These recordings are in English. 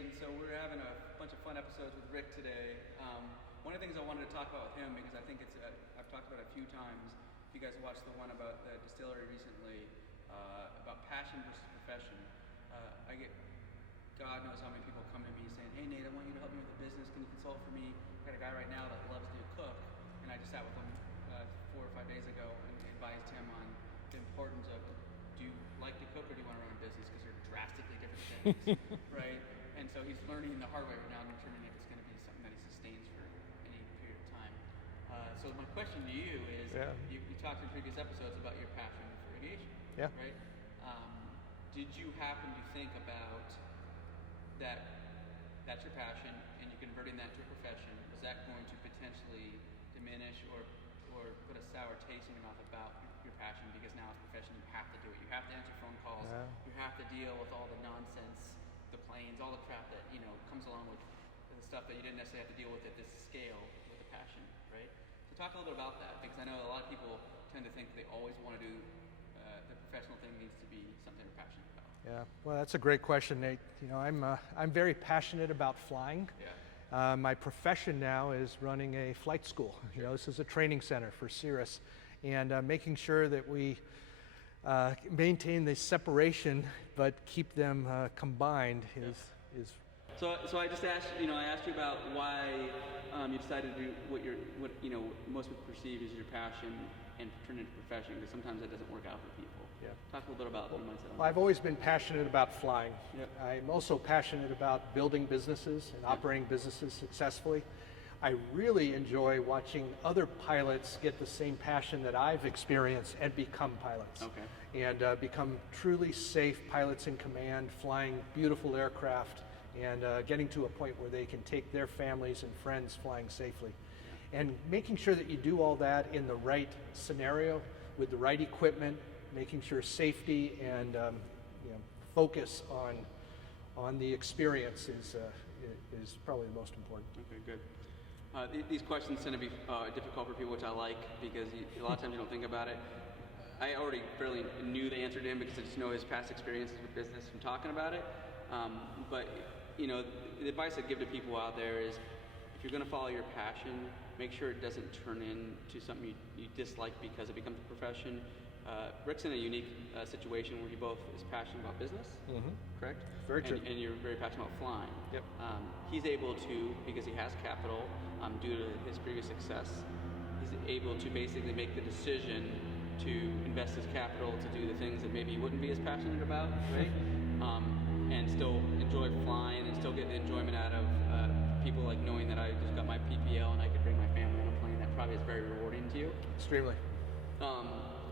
Aviation. So we're having a bunch of fun episodes with Rick today. One of the things I wanted to talk about with him, because I think I've talked about it a few times. If you guys watched the one about the distillery recently, about passion versus profession, I get God knows how many people come to me saying, "Hey Nate, I want you to help me with the business. Can you consult for me? I've got a guy right now that loves to cook," and I just sat with him 4 or 5 days ago and advised him on the importance of, do you like to cook or do you want to run a business, because they're drastically different things, right? And so he's learning the hard way right now, determining if it's going to be something that he sustains for any period of time. So my question to you is, you talked in previous episodes about your passion for aviation, right? Did you happen to think about that's your passion and you're converting that to a profession? Was that going to potentially diminish or put a sour taste in your mouth about your passion, because now it's a profession, you have to do it, you have to answer phone calls, you have to deal with all the nonsense, the planes, all the crap that comes along with the stuff that you didn't necessarily have to deal with at this scale with a passion, right? So talk a little bit about that, because I know a lot of people tend to think they always want to do the professional thing needs to be something they're passionate about. Yeah, well, that's a great question, Nate. I'm very passionate about flying. My profession now is running a flight school. This is a training center for Cirrus, and making sure that we maintain the separation but keep them combined is. So I just asked, I asked you about why you decided to do what most people perceive as your passion and turn it into a profession, because sometimes that doesn't work out for people. Talk a little bit about your mindset on that. I've always been passionate about flying. I'm also passionate about building businesses and operating businesses successfully. I really enjoy watching other pilots get the same passion that I've experienced and become pilots. And become truly safe pilots in command, flying beautiful aircraft, and getting to a point where they can take their families and friends flying safely. And making sure that you do all that in the right scenario, with the right equipment, making sure safety and focus on the experience is probably the most important. Okay, good. These questions tend to be difficult for people, which I like, because a lot of times you don't think about it. I already fairly knew the answer to him because I just know his past experiences with business from talking about it. But the advice I give to people out there is, if you're going to follow your passion, make sure it doesn't turn into something you dislike because it becomes a profession. Rick's in a unique situation where he both is passionate about business, correct? Very true. And you're very passionate about flying. He's able to, because he has capital, due to his previous success, he's able to basically make the decision to invest his capital to do the things that maybe he wouldn't be as passionate about, right? And still enjoy flying and still get the enjoyment out of people, like knowing that I just got my PPL and I could bring my family on a plane. That probably is very rewarding to you. Extremely.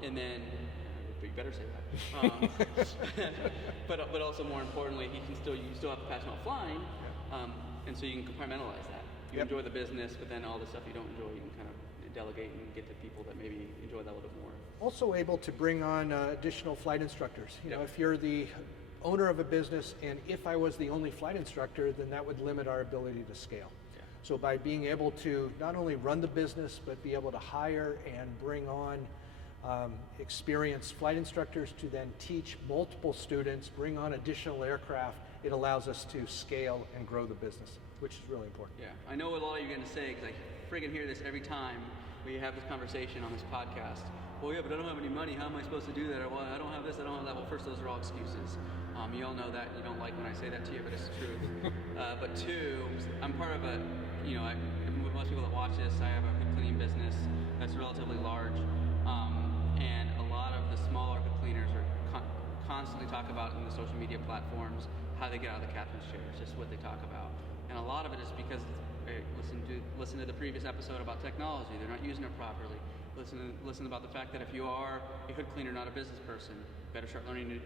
And then, you better say that. But also more importantly, you still have the passion about flying, and so you can compartmentalize that. You enjoy the business, but then all the stuff you don't enjoy, you can kind of delegate and get to people that maybe enjoy that a little bit more. Also able to bring on additional flight instructors. If you're the owner of a business, and if I was the only flight instructor, then that would limit our ability to scale. So by being able to not only run the business, but be able to hire and bring on experienced flight instructors to then teach multiple students, bring on additional aircraft, it allows us to scale and grow the business, which is really important. I know what a lot of you are going to say, because I friggin' hear this every time we have this conversation on this podcast. Well, but I don't have any money. How am I supposed to do that? Or, well, I don't have this, I don't have that. Well, first, those are all excuses. You all know that. You don't like when I say that to you, but it's the truth. But two, I'm part of a, most people that watch this, I have a hood cleaning business that's relatively large. And a lot of the smaller hood cleaners are constantly talk about in the social media platforms how they get out of the captain's chair. It's just what they talk about. And a lot of it is because, listen to the previous episode about technology. They're not using it properly. Listen about the fact that if you are a hood cleaner, not a business person, you better start learning to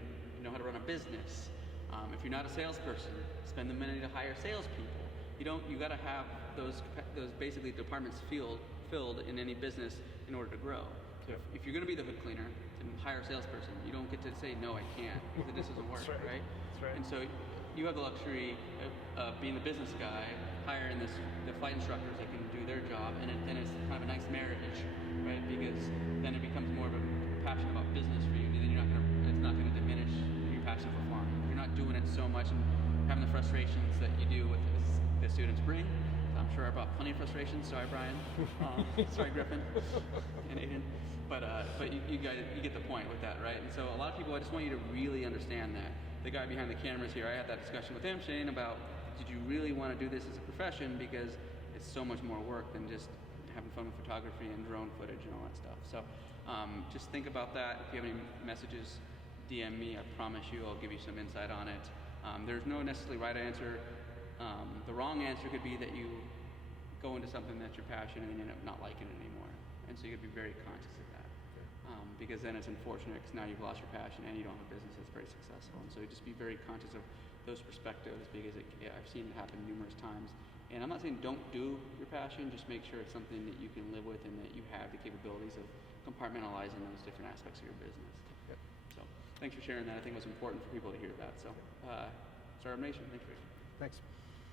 know how to run a business. If you're not a salesperson, spend the money to hire salespeople. You got to have those basically departments filled in any business in order to grow. So if you're going to be the hood cleaner, then hire a salesperson. You don't get to say, no, I can't, because this doesn't work, right? That's right. And so you have the luxury of being the business guy, hiring the flight instructors that can do their job, and then it's kind of a nice marriage, right? Because then it becomes more of a passion about business for you. Then it's not going to diminish your passion for flying. You're not doing it so much and having the frustrations that you do with the students bring. I'm sure I brought plenty of frustrations. Sorry, Brian. Sorry, Griffin and Aiden. But you get the point with that, right? And so a lot of people, I just want you to really understand that. The guy behind the cameras here, I had that discussion with him, Shane, about did you really want to do this as a profession, because it's so much more work than just having fun with photography and drone footage and all that stuff. So just think about that. If you have any messages, DM me. I promise you I'll give you some insight on it. There's no necessarily right answer. The wrong answer could be that you go into something that's your passion and then you end up not liking it anymore. And so you got to be very conscious of that. Because then it's unfortunate, because now you've lost your passion and you don't have a business that's very successful. And so just be very conscious of those perspectives, because I've seen it happen numerous times. And I'm not saying don't do your passion, just make sure it's something that you can live with and that you have the capabilities of compartmentalizing those different aspects of your business. Yep. So thanks for sharing that. I think it was important for people to hear that. So Startup Nation, thanks, Rick. Thanks.